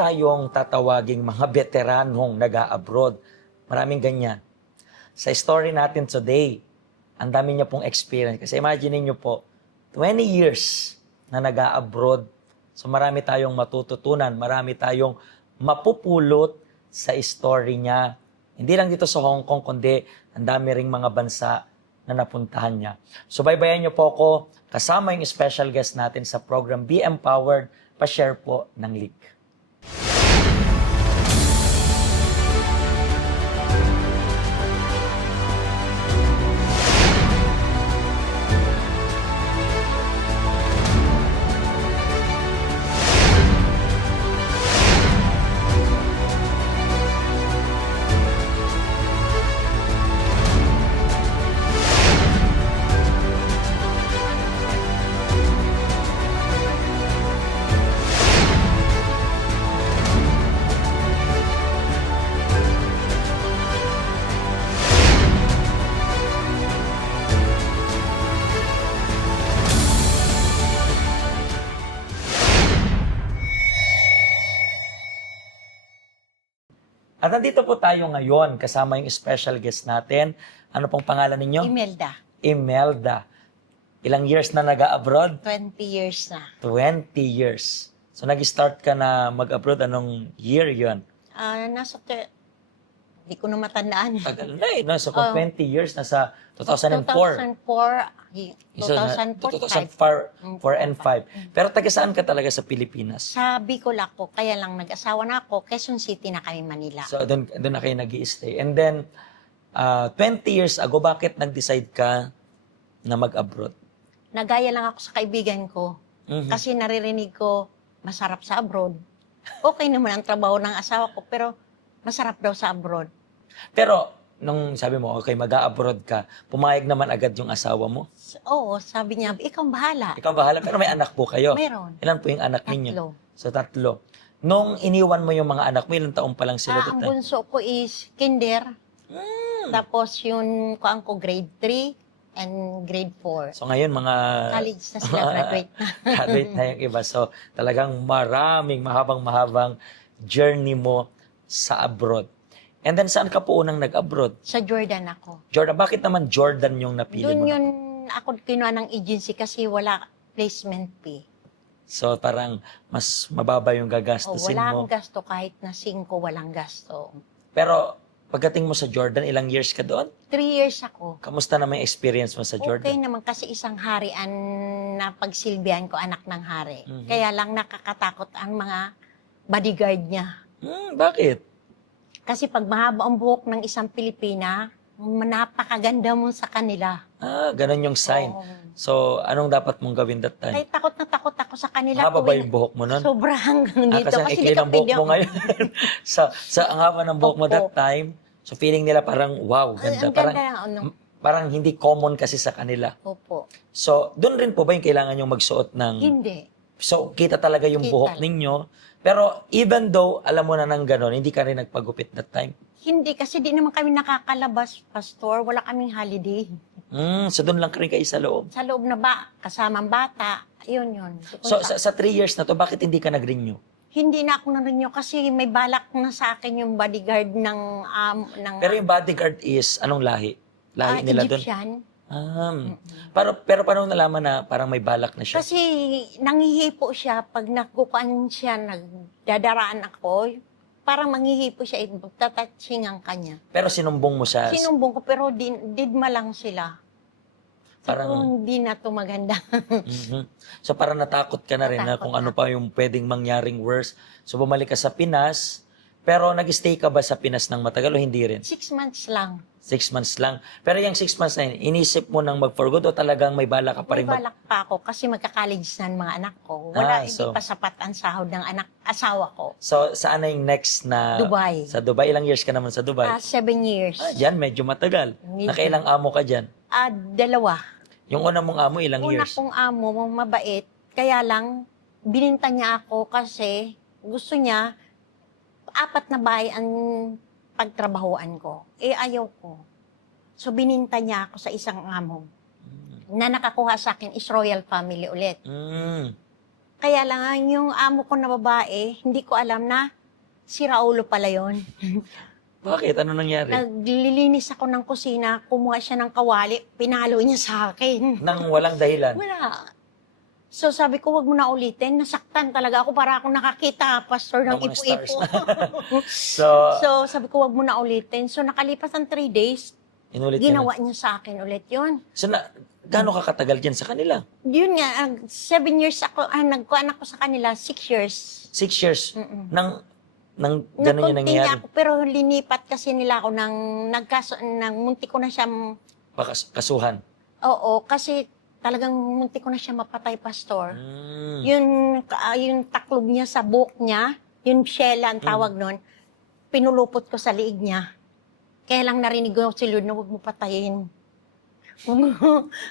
tayong tatawaging mga veteranong nag-a-abroad. Maraming ganyan. Sa story natin today, ang dami niya pong experience. Kasi imagine niyo po, 20 years na nag-a-abroad. So marami tayong matututunan, marami tayong mapupulot sa story niya. Hindi lang dito sa Hong Kong, kundi ang dami ring mga bansa na napuntahan niya. So baybayan niyo po ako kasama yung special guest natin sa program Be Empowered. Pa-share po ng link. At nandito po tayo ngayon kasama yung special guest natin. Ano pong pangalan ninyo? Imelda. Imelda. Ilang years na nag-abroad? 20 years na. 20 years. So nag-start ka na mag-abroad, anong year yon? Hindi ko na matandaan. Tagal na eh, no? So kung 20 years, nasa 2004. 2004 and 5. Pero taga saan ka talaga sa Pilipinas? Sa Bicol ako, kaya lang nag-asawa na ako, Quezon City na kami, Manila. So doon na kayo nag-i-stay. And then, 20 years ago, bakit nag-decide ka na mag-abroad? Nagaya lang ako sa kaibigan ko. Kasi naririnig ko, masarap sa abroad. Okay naman ang trabaho ng asawa ko, pero masarap daw sa abroad. Pero, nung sabi mo, okay, mag-a-abroad ka, pumayag naman agad yung asawa mo? Oo, sabi niya, ikaw bahala. Ikaw bahala, pero may anak po kayo. Meron. Ilan po yung anak ninyo? 3. So, 3. Nung iniwan mo yung mga anak mo, ilang taong pa lang sila Ang dito? bunso ko is kinder. Tapos yung kuang ko grade 3 and grade 4. So, ngayon, mga... College na sila, graduate na. Graduate na yung iba. So, talagang mahabang journey mo sa abroad. And then, saan ka po unang nag-abroad? Sa Jordan ako. Jordan. Bakit naman Jordan yung napili Doon mo? yun ako kinuha ng agency kasi wala placement fee. So, parang mas mababa yung gagastusin Wala mo. akong gasto kahit na 5, walang gasto. Pero, pagdating mo sa Jordan, ilang years ka doon? 3 years ako. Kamusta naman yung experience mo sa Okay Jordan? naman kasi isang harian na pagsilbihan ko anak ng hari. Kaya lang nakakatakot ang mga bodyguard niya. Bakit? Kasi pag mahaba ang buhok ng isang Pilipina, napakaganda mo sa kanila. Ganun yung sign. Oo. So, anong dapat mong gawin that time? Kaya takot na takot ako sa kanila. Haba ba yung buhok mo nun? Sobra hanggang dito. Kasi ang ikli ng buhok mo ngayon. Ang haba ng buhok mo Opo. that time, so feeling nila parang, wow, ganda. Ang Parang, ganda ng ano. parang hindi common kasi sa kanila. Opo. So, doon rin po ba yung kailangan yung magsuot ng... Hindi. So, kita talaga yung Kita buhok lang. ninyo. Pero even though, alam mo na ng gano'n, hindi ka rin nagpagupit that time. Hindi, kasi di naman kami nakakalabas, pastor. Wala kaming holiday. So, doon lang ka rin kayo sa loob. Sa loob na ba, kasamang bata, yun. So, sa 3 years na to, bakit hindi ka nag-renew? Hindi na ako narinyo kasi may balak na sa akin yung bodyguard ng Pero yung bodyguard is, anong lahi? Lahi nila doon? Egyptian. Pero paano nalaman na parang may balak na siya? Kasi nangihipo siya pag nagkukuan siya, nagdadaraan ako, parang manghihipo siya, tatatsingan kanya. Pero sinumbong mo siya. Sinumbong ko, pero didma lang sila. Parang- Parang hindi na to maganda. Mhm. So parang natakot ka na rin na Natakot kung ano na. pa yung pwedeng mangyaring worse. So bumalik ka sa Pinas, pero nag-stay ka ba sa Pinas ng matagal o hindi rin? 6 months lang. 6 months lang. Pero yung 6 months na yun, inisip mo nang mag-for good o talagang may balak ka pa May rin balak pa ako kasi magka-college na ang mga anak ko. Wala, hindi so- pa sapat ang sahod ng asawa ko. So saan na yung next na... Dubai. Sa Dubai. Ilang years ka naman sa Dubai? 7 years. Diyan, medyo matagal. Medyo. Nakailang amo ka dyan? 2. Yung una mong amo, ilang Una years? kong amo, mabait. Kaya lang, bininta niya ako kasi gusto niya 4 na bahay ang pagtrabahoan ko. Ayaw ko. So, bininta niya ako sa isang amo. Na nakakuha sa akin is royal family ulit. Kaya lang, yung amo ko na babae, hindi ko alam na si Raulo pala yon. Bakit? Ano nangyari? Naglilinis ako ng kusina, kumuha siya ng kawali, pinalo niya sa akin. Nang walang dahilan. Wala. So sabi ko, wag mo na ulitin. Nasaktan talaga ako para akong nakakita, pastor, ng Ng mga ipo-ipo. So, So sabi ko, wag mo na ulitin. So nakalipas ang 3 days, inulit ginawa niya sa akin ulit yun. So, gaano ka katagal dyan sa kanila? Yun nga, 7 years ako, nagkuhan ako sa kanila, 6 years. 6 years? Mm-mm. Nang gano'n yung Nakontinue nangyari? ako, pero linipat kasi nila ako munti ko na siya, Kasuhan? oo, kasi talagang munti ko na siya mapatay, pastor. Mm. Yung taklob niya sa buhok niya, yung shela ang tawag nun, pinulupot ko sa liig niya. Kaya lang narinig ko si Lord na huwag mo patayin.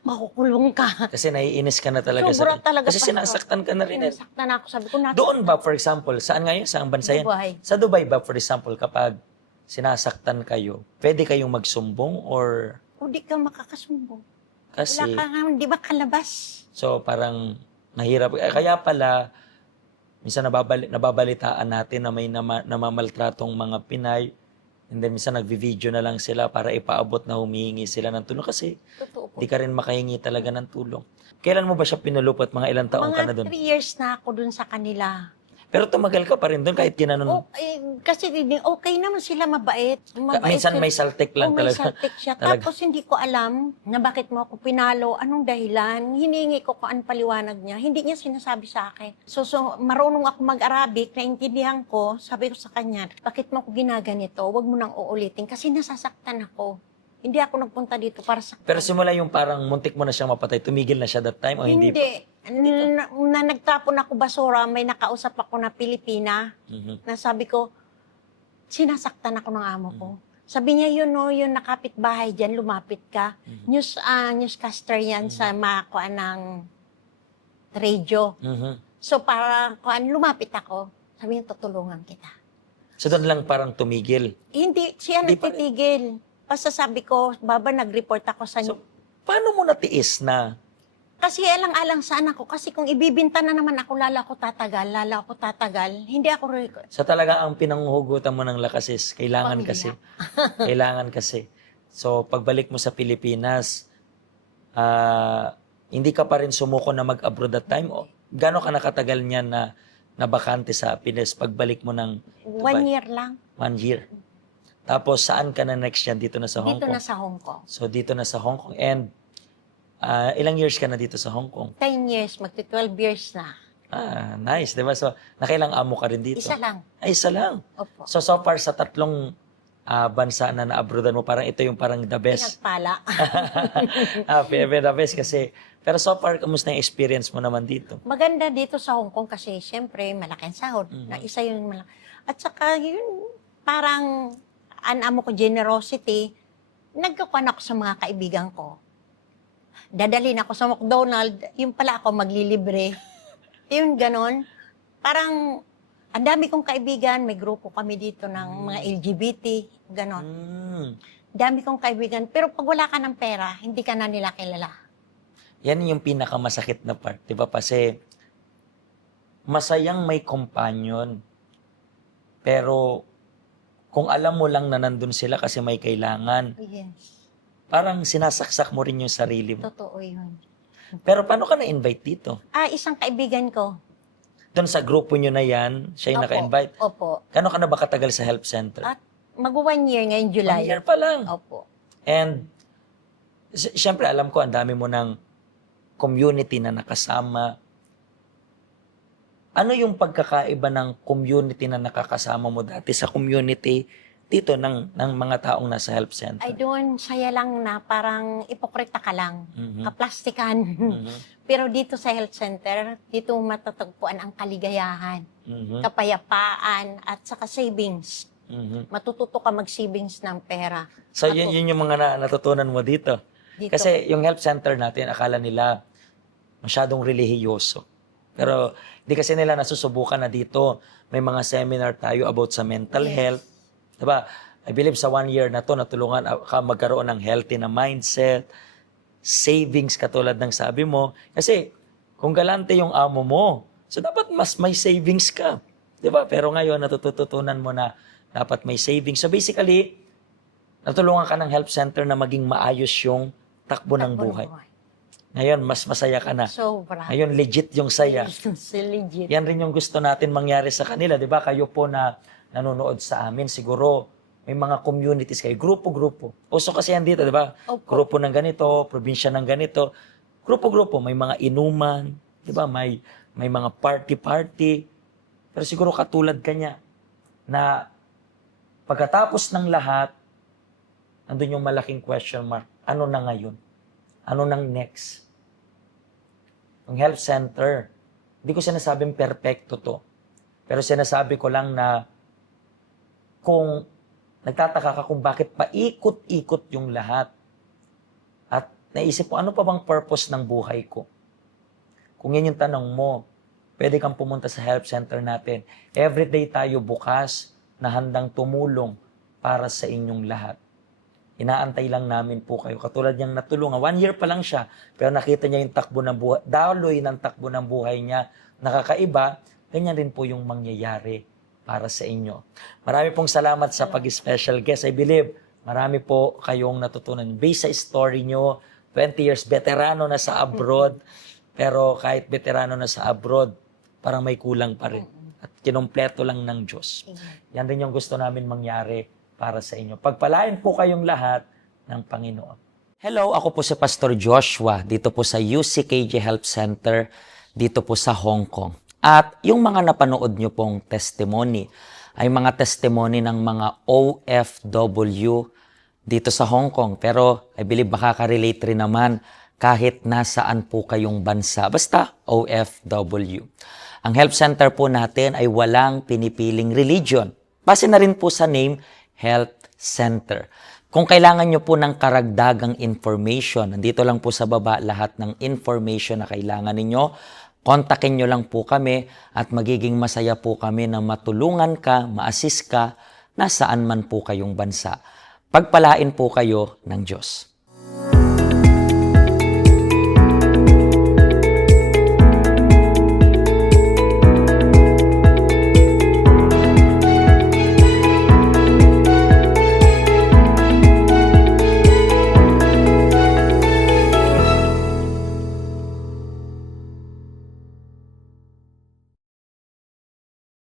Makukulong ka. Kasi naiinis ka na talaga. Sobra talaga, Kasi pastor. sinasaktan ka na rin. Sinasaktan ako, sabi ko, Doon ba, for example, saan ngayon? Saan bansa yan? Dubai. Sa Dubai ba, for example, kapag sinasaktan kayo, pwede kayong magsumbong or O di ka makakasumbong. kasi, Wala ka nga, di ba kalabas? so parang mahirap. Kaya pala, minsan nababalitaan natin na may namamaltratong mga Pinay, and then minsan nagvi-video na lang sila para ipaabot na humihingi sila ng tulong kasi Totoo po. di ka rin makahingi talaga ng tulong. Kailan mo ba siya pinulupot? Mga ilang taong ka na Mga doon? 3 years na ako dun sa kanila. Pero tumagal ka pa rin doon kahit ginanon. Kasi okay naman sila, mabait. Minsan may saltik lang may talaga. saltik siya. Talaga. Tapos hindi ko alam na bakit mo ako pinalo, anong dahilan. Hiningi ko kung anong paliwanag niya. Hindi niya sinasabi sa akin. So marunong ako mag-Arabic, naintindihan ko, sabi ko sa kanya, bakit mo ako ginaganito? Huwag mo nang uulitin kasi nasasaktan ako. Hindi ako nagpunta dito para sa... Pero simula yung parang muntik mo na siyang mapatay, tumigil na siya that time o hindi? Na nagtapon ako basura, may nakausap ako na Pilipina. Mhm. Na sabi ko, sinasaktan ako ng amo ko. Sabi niya, yun no, yung nakapit bahay dyan, lumapit ka. Newscaster yan sa mga ng radio. Mhm. So para lumapit ako, sabi niya, tutulungan kita. So doon lang parang tumigil. Hindi, siya Hindi pa- nagtitigil. Basta sabi ko, Baba, nag-report ako sa... So, paano mo natiis na? Kasi alang-alang sa anak ko. Kasi kung ibibinta na naman ako, lala ako tatagal. Hindi ako... Sa talaga ang pinanghuhugutan mo ng lakas is kailangan Pamilya. kasi. Kailangan kasi. So pagbalik mo sa Pilipinas, hindi ka pa rin sumuko na mag-abroad that time? O gaano ka nakatagal niya na bakante sa Pinas pagbalik mo ng 1 Dubai? year lang. 1 year. Tapos saan ka na next yan? Dito na sa Hong Dito Kong? na sa Hong Kong. So dito na sa Hong Kong. And ilang years ka na dito sa Hong Kong? 10 years, magti-12 years na. Nice, di ba? So nakailang amo ka rin dito? Isa lang. Ay, isa lang. Opo. So far sa 3 bansa na na-abroadan mo, parang ito yung parang the best. Pinagpala. The best kasi. Pero so far, kamusta yung experience mo naman dito? Maganda dito sa Hong Kong kasi siyempre malaki ang sahod. Na isa yun malaki. At saka yun, parang amo ko generosity, nagkakuan ako sa mga kaibigan ko. Dadalhin ako sa McDonald's, yung pala ako maglilibre. Yung ganon. Parang, ang dami kong kaibigan, may grupo kami dito ng mga LGBT, ganon. Dami kong kaibigan, pero pag wala ka ng pera, hindi ka na nila kilala. Yan yung pinakamasakit na part, di ba? Kasi masayang may companion. Pero kung alam mo lang na nandun sila kasi may kailangan, Yes, parang sinasaksak mo rin yung sarili mo. totoo yun. Pero paano ka na-invite dito? Isang kaibigan ko. Doon sa grupo nyo na yan, siya yung Opo, naka-invite. Opo. Kano ka na ba katagal sa help center? Mag-1 year ngayon, 1 July. year pa lang. Opo. And siyempre alam ko ang dami mo ng community na nakasama. Ano yung pagkakaiba ng community na nakakasama mo dati sa community dito ng mga taong nasa help center? Ay doon, saya lang na parang ipokrita ka lang. Mhm. Kaplastikan. Mhm. Pero dito sa health center, dito matatagpuan ang kaligayahan, Mhm. kapayapaan, at saka savings. Mhm. Matututo ka mag-savings ng pera. So yun yung mga natutunan mo dito. Dito. Kasi yung help center natin, akala nila masyadong relihiyoso. Pero di kasi nila nasusubukan na dito may mga seminar tayo about sa mental Yes. health. Diba? I believe sa 1 year na to, natulungan ka magkaroon ng healthy na mindset, savings katulad ng sabi mo. Kasi kung galante yung amo mo, So, dapat mas may savings ka. Di ba? Pero ngayon, natututunan mo na dapat may savings. So, basically, natulungan ka ng help center na maging maayos yung takbo ng buhay. Ngayon, mas masaya ka na. Sobra. Ngayon, legit yung saya. Legit. Yan rin yung gusto natin mangyari sa kanila. Di ba? Kayo po na nanonood sa amin, siguro may mga communities kayo, grupo-grupo. Uso kasi yan dito, di ba? Opo. Grupo ng ganito, probinsya ng ganito. Grupo-grupo, may mga inuman, di ba? May mga party-party. Pero siguro katulad kanya na pagkatapos ng lahat, nandun yung malaking question mark, ano na ngayon? Ano nang next? Yung health center, hindi ko sinasabing perfecto to. Pero sinasabi ko lang na kung nagtataka ka kung bakit paikot-ikot yung lahat at naisip mo, ano pa bang purpose ng buhay ko? Kung yan yung tanong mo, pwede kang pumunta sa help center natin. Everyday tayo bukas na handang tumulong para sa inyong lahat. Inaantay lang namin po kayo. Katulad niyang natulungan. 1 year pa lang siya, pero nakita niya yung takbo ng buhay, daloy ng takbo ng buhay niya. Nakakaiba, ganyan rin po yung mangyayari para sa inyo. Marami pong salamat sa pag-special guest. I believe, marami po kayong natutunan. Based sa story nyo, 20 years, veterano na sa abroad, pero kahit veterano na sa abroad, parang may kulang pa rin. At kinumpleto lang ng Diyos. Yan rin yung gusto namin mangyari para sa inyo. Pagpalain po kayong lahat ng Panginoon. Hello, ako po si Pastor Joshua, dito po sa UCKJ Health Center, dito po sa Hong Kong. At yung mga napanood nyo pong testimony, ay mga testimony ng mga OFW dito sa Hong Kong. Pero I believe makaka-relate rin naman kahit nasaan po kayong bansa. Basta OFW. Ang health center po natin ay walang pinipiling religion. Base na rin po sa name, Health Center. Kung kailangan nyo po ng karagdagang information, nandito lang po sa baba lahat ng information na kailangan ninyo. Kontakin nyo lang po kami at magiging masaya po kami na matulungan ka, ma-assist ka, nasaan man po kayong bansa. Pagpalain po kayo ng Diyos.